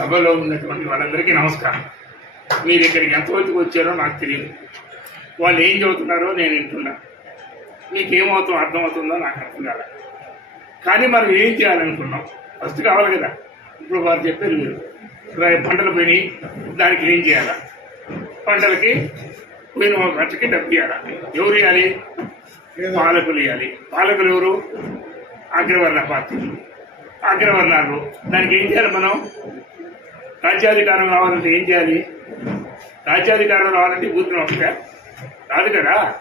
సభలో ఉన్నటువంటి వాళ్ళందరికీ నమస్కారం. మీరు ఇక్కడికి ఎంతవరకు వచ్చారో నాకు తెలియదు. వాళ్ళు ఏం చదువుతున్నారో నేను వింటున్నా. మీకు ఏమవుతుందో అర్థమవుతుందో నాకు అర్థం కాలే. కానీ మనం ఏం చేయాలనుకున్నాం? ఫస్ట్ కావాలి కదా. ఇప్పుడు వారు చెప్పారు మీరు. పంటలు పోయినాయి. దానికి ఏం చేయాలా? పంటలకి పోయిన ఒక ఖర్చుకి డబ్బు ఇవ్వాలా? ఎవరు ఇవ్వాలి? పాలకులు ఇవ్వాలి. పాలకులు ఎవరు? అగ్రవర్ణ పార్టీ. అగ్రవర్ణాలు. దానికి ఏం చేయాలి మనం? రాజ్యాధికారం రావాలంటే ఏం చేయాలి? రాజ్యాధికారం రావాలంటే బూతులు వస్తాయా రాదు కదా?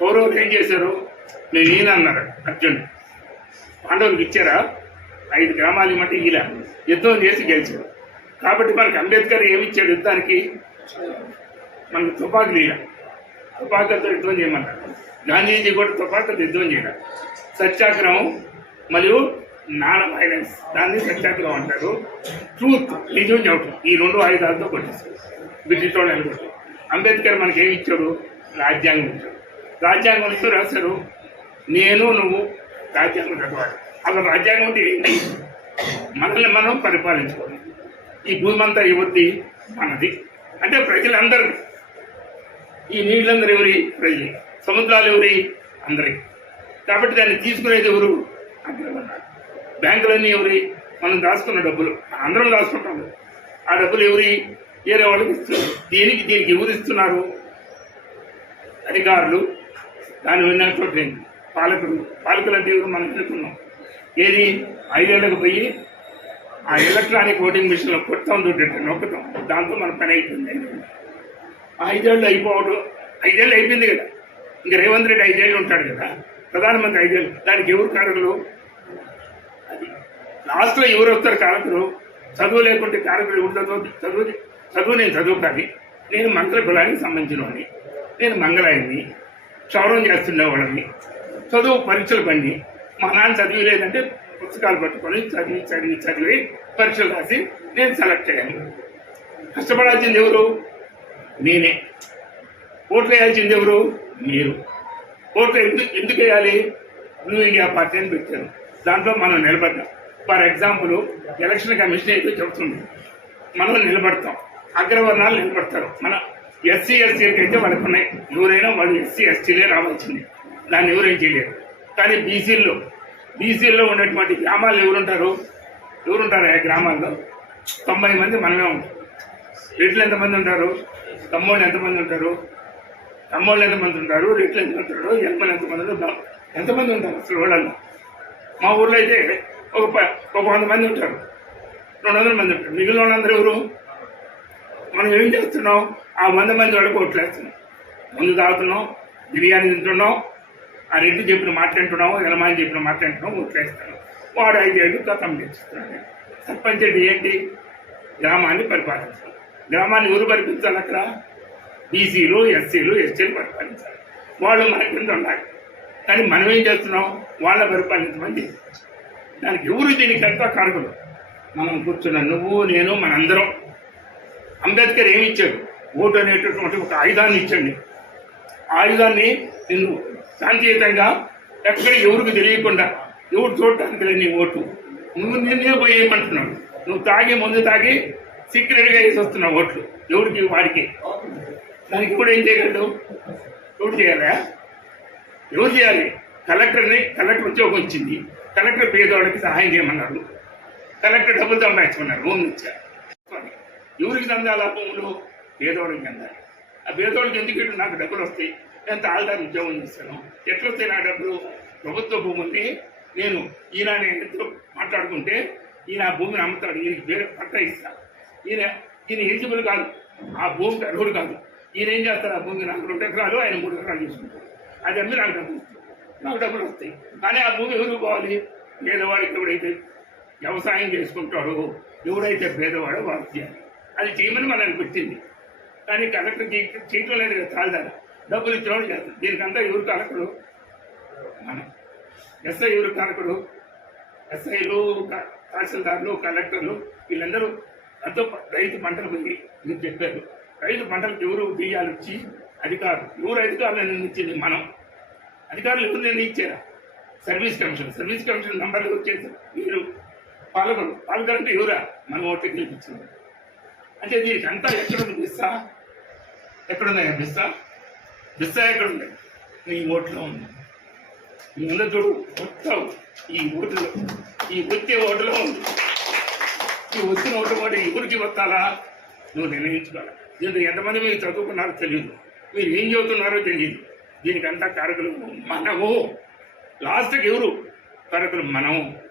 కౌరవులు ఏం చేశారు? నేను ఈయన అన్నారు అర్జునుడు పాండవులకు ఇచ్చారా? ఐదు గ్రామాలు ఇవ్వమంటే ఇలా యుద్ధం చేసి గెలిచారు కాబట్టి మనకి అంబేద్కర్ ఏమి ఇచ్చాడు యుద్ధానికి? మనకు తుపాకులు ఇయ్య తుపాకులతో యుద్ధం చేయమన్నారు. గాంధీజీ కూడా తుపాకులతో యుద్ధం చేయడం సత్యాగ్రహం మరియు నాన్ వైలెన్స్ దాన్ని సత్యాగ్రహం అంటారు. ట్రూత్ నిజం చెప్పడం ఈ రెండు ఆయుధాలతో కొట్టేస్తారు బ్రిటిష్లో వాళ్ళు నిలబెట్టారు అంబేద్కర్ మనకి ఏమి ఇచ్చాడు? రాజ్యాంగం ఇచ్చాడు. రాజ్యాంగం ఇస్తూ రాశారు? నేను నువ్వు రాజ్యాంగం చదవాలి అసలు రాజ్యాంగం అంటే ఏంటి? మనల్ని మనం పరిపాలించుకోవాలి. ఈ భూమి అంతా యువతి మనది. అంటే ప్రజలందరూ. ఈ నీళ్ళందరూ ఎవరి? ప్రజలు. సముద్రాలు ఎవరి? అందరి. కాబట్టి దాన్ని తీసుకునేది ఎవరు? అగ్రవర్ణాలు. బ్యాంకులన్నీ ఎవరి? మనం దాచుకున్న డబ్బులు. అందరం దాచుకుంటాం ఆ డబ్బులు ఎవరి? వేరే వాళ్ళకి ఇస్తున్నారు. దీనికి? దీనికి ఎవరు ఇస్తున్నారు? అధికారులు దాని విన్నటువంటి పాలకులు. పాలకులు అంటే ఎవరు? మనం తెలుసుకున్నాం ఏది? ఐదేళ్ళకు పోయి ఆ ఎలక్ట్రానిక్ ఓటింగ్ మిషన్లో కొడతాం దుడ్డు నొక్కుతాం. దాంతో మన పని అయిపోయింది. ఆ ఐదేళ్ళు అయిపోవడం ఐదేళ్ళు అయిపోయింది కదా. ఇంక రేవంత్ రెడ్డి ఐదేళ్ళు ఉంటాడు కదా. ప్రధానమంత్రి ఐదేళ్ళు. దానికి ఎవరు కారణలు లాస్ట్లో ఎవరు వస్తారు కారకులు? చదువు లేకుంటే కారకులు ఉండదు. చదువు చదువు నేను చదువుకాని నేను మంగళ కులానికి సంబంధించిన వాడిని నేను మంగళాయిని క్షౌరం చేస్తుండేవాడిని చదువు పరీక్షలు పండి మా నాన్న చదివి లేదంటే పుస్తకాలు పట్టుకొని చదివి చదివి చదివి పరీక్షలు రాసి నేను సెలెక్ట్ అయ్యాను. కష్టపడాల్సింది ఎవరు? నేనే. ఓట్లు వేయాల్సింది ఎవరు? మీరు. ఓట్లు ఎందుకు ఎందుకు వేయాలి? న్యూ ఇండియా పార్టీ అని పెట్టారు. దాంట్లో మనం నిలబడ్డాం. ఫర్ ఎగ్జాంపుల్ ఎలక్షన్ కమిషన్ అయితే చెబుతుంది. మనం నిలబడతాం. అగ్రవర్ణాలు నిలబడతారు. మన ఎస్సీ ఎస్టీలకి అయితే వాళ్ళకి ఉన్నాయి ఎవరైనా వాళ్ళు ఎస్సీ ఎస్టీలే రావాల్సింది. దాన్ని ఎవరేం చేయలేరు. కానీ బీసీల్లో బీసీల్లో ఉన్నటువంటి గ్రామాలు ఎవరుంటారు? ఎవరుంటారు ఆ గ్రామాల్లో? తొంభై మంది మనమే ఉంటాం. రెట్లు ఎంతమంది ఉంటారు? తమ్మోళ్ళు ఎంతమంది ఉంటారు? తమ్మోళ్ళు ఎంతమంది ఉంటారు? రెట్లు ఎంతమంది ఉంటారు? ఎనమలు ఎంతమంది ఉంటారు? ఎంతమంది ఉంటారు అసలు వాళ్ళల్లో? మా ఊర్లో అయితే ఒక ప- ఒక వంద మంది ఉంటారు. రెండు వందల మంది ఉంటారు. మిగిలిన వాళ్ళందరూ ఎవరు? మనం ఏం చేస్తున్నాం? ఆ వంద మంది వాళ్ళకి ఓట్లేస్తున్నాం. ముందు తాగుతున్నాం బిర్యానీ తింటున్నాం ఆ రెడ్డి చెప్పిన మాట్లాడుతున్నాము ఎలమాని చెప్పిన మాట్లాడుతున్నాం ఓట్లేస్తున్నాం. వాడు ఐదేళ్ళు కథం చేస్తున్నాడు సర్పంచ్ అంటే ఏంటి? గ్రామాన్ని పరిపాలించాలి. గ్రామాన్ని ఎవరు పరిపాలించాలి అక్కడ? బీసీలు ఎస్సీలు ఎస్టీలు పరిపాలించాలి. వాళ్ళు మన కింద ఉండాలి. కానీ మనం ఏం చేస్తున్నాం? వాళ్ళ పరిపాలించమని చెప్పి దానికి ఎవరు దీనికంతా కారకులు? మనం కూర్చున్న నువ్వు నేను మనందరం. అంబేద్కర్ ఏమి ఇచ్చాడు ఓటు అనేటటువంటి ఒక ఆయుధాన్ని ఇచ్చండి. ఆయుధాన్ని నిన్ను శాంతియుతంగా ఎక్కడ ఎవరికి తెలియకుండా ఎవరు చూడటానికి లేని ఓటు. నువ్వు నిన్నే పోయేయమంటున్నావు నువ్వు తాగి ముందు తాగి సీక్రెట్గా వేసి వస్తున్నావు ఓట్లు. ఎవరికి? వాడికి. దానికి కూడా ఏం చేయగలడు? ఎవరు చేయాలా? ఎవరు చేయాలి? కలెక్టర్ని కలెక్టర్ ఉద్యోగం వచ్చింది కలెక్టర్ పేదవాడికి సహాయం చేయమన్నారు. కలెక్టర్ డబ్బులు సంపాదించమన్నారు లోన్ ఇచ్చారు. ఎవరికి చెందాలి ఆ భూములు పేదవాడికి అందాలి. ఆ పేదవాడికి ఎందుకు ఇటు నాకు డబ్బులు వస్తాయి? నేను తాళదారి ఉద్యోగం చేస్తాను ఎట్లా వస్తాయి నా డబ్బులు? ప్రభుత్వ భూముల్ని నేను ఈయన నేను ఎంతో మాట్లాడుకుంటే ఈయన ఆ భూమిని అమ్ముతాడు ఈయనకి వేరే పట్ట ఇస్తాను ఈయన ఈయన ఎలిజిబుల్ కాదు. ఆ భూమికి అర్హుడు కాదు. ఈయన ఏం చేస్తారు? ఆ భూమికి నాకు రెండు ఎకరాలు ఆయన మూడు ఎకరాలు తీసుకుంటారు. అది అమ్మి నాకు డబ్బులు నాకు డబ్బులు వస్తాయి. కానీ ఆ భూమి ఎవరికి పోవాలి? పేదవాడికి ఎవడైతే వ్యవసాయం చేసుకుంటాడో ఎవడైతే పేదవాడో వాడు చేయాలి. అది చేయమని మనల్ని పెట్టింది. కానీ కలెక్టర్ చే- చేయటం లేదు కదా తాళదార డబ్బులు ఇచ్చినవాడు చేస్తారు దీనికంతా ఎవరు కారకుడు? మనం ఎస్ఐ ఎవరు కారకుడు? ఎస్ఐలు క- తహసీల్దార్లు కలెక్టర్లు వీళ్ళందరూ ఎంతో రైతు పంటలు పోయి మీరు చెప్పారు. రైతు పంటలకు ఎవరు బియ్యాలు ఇచ్చి అధికారులు? ఎవరు అధికారులు నిర్ణయించింది మనం. అధికారులు ఎవరినైనా ఇచ్చారా? Service commission. సర్వీస్ కమిషన్ నంబర్లు వచ్చేసి మీరు పాలకులు పాల్గొనంటే అంటే ఎవరా? మనం ఓటు గెలిపించింది. అంటే దీనికి అంతా ఎక్కడుంది? బిస్సా? ఎక్కడున్నాయా బిస్సా? బిస్సా ఎక్కడుంది? నీ ఓట్లో ఉంది. నీ ముందు చూడు మొత్తం ఈ ఓటులో ఈ వచ్చే ఓటులో ఉంది. ఈ వచ్చిన ఓటు కూడా ఎవరికి వస్తాలా నువ్వు నిర్ణయించుకోవాలి. దీంట్లో ఎంతమంది మీరు చదువుకున్నారో తెలియదు. మీరు ఏం చదువుతున్నారో తెలియదు. దీనికంతా కారకులు మనము. లాస్ట్కి ఎవరు? కారకులు మనము.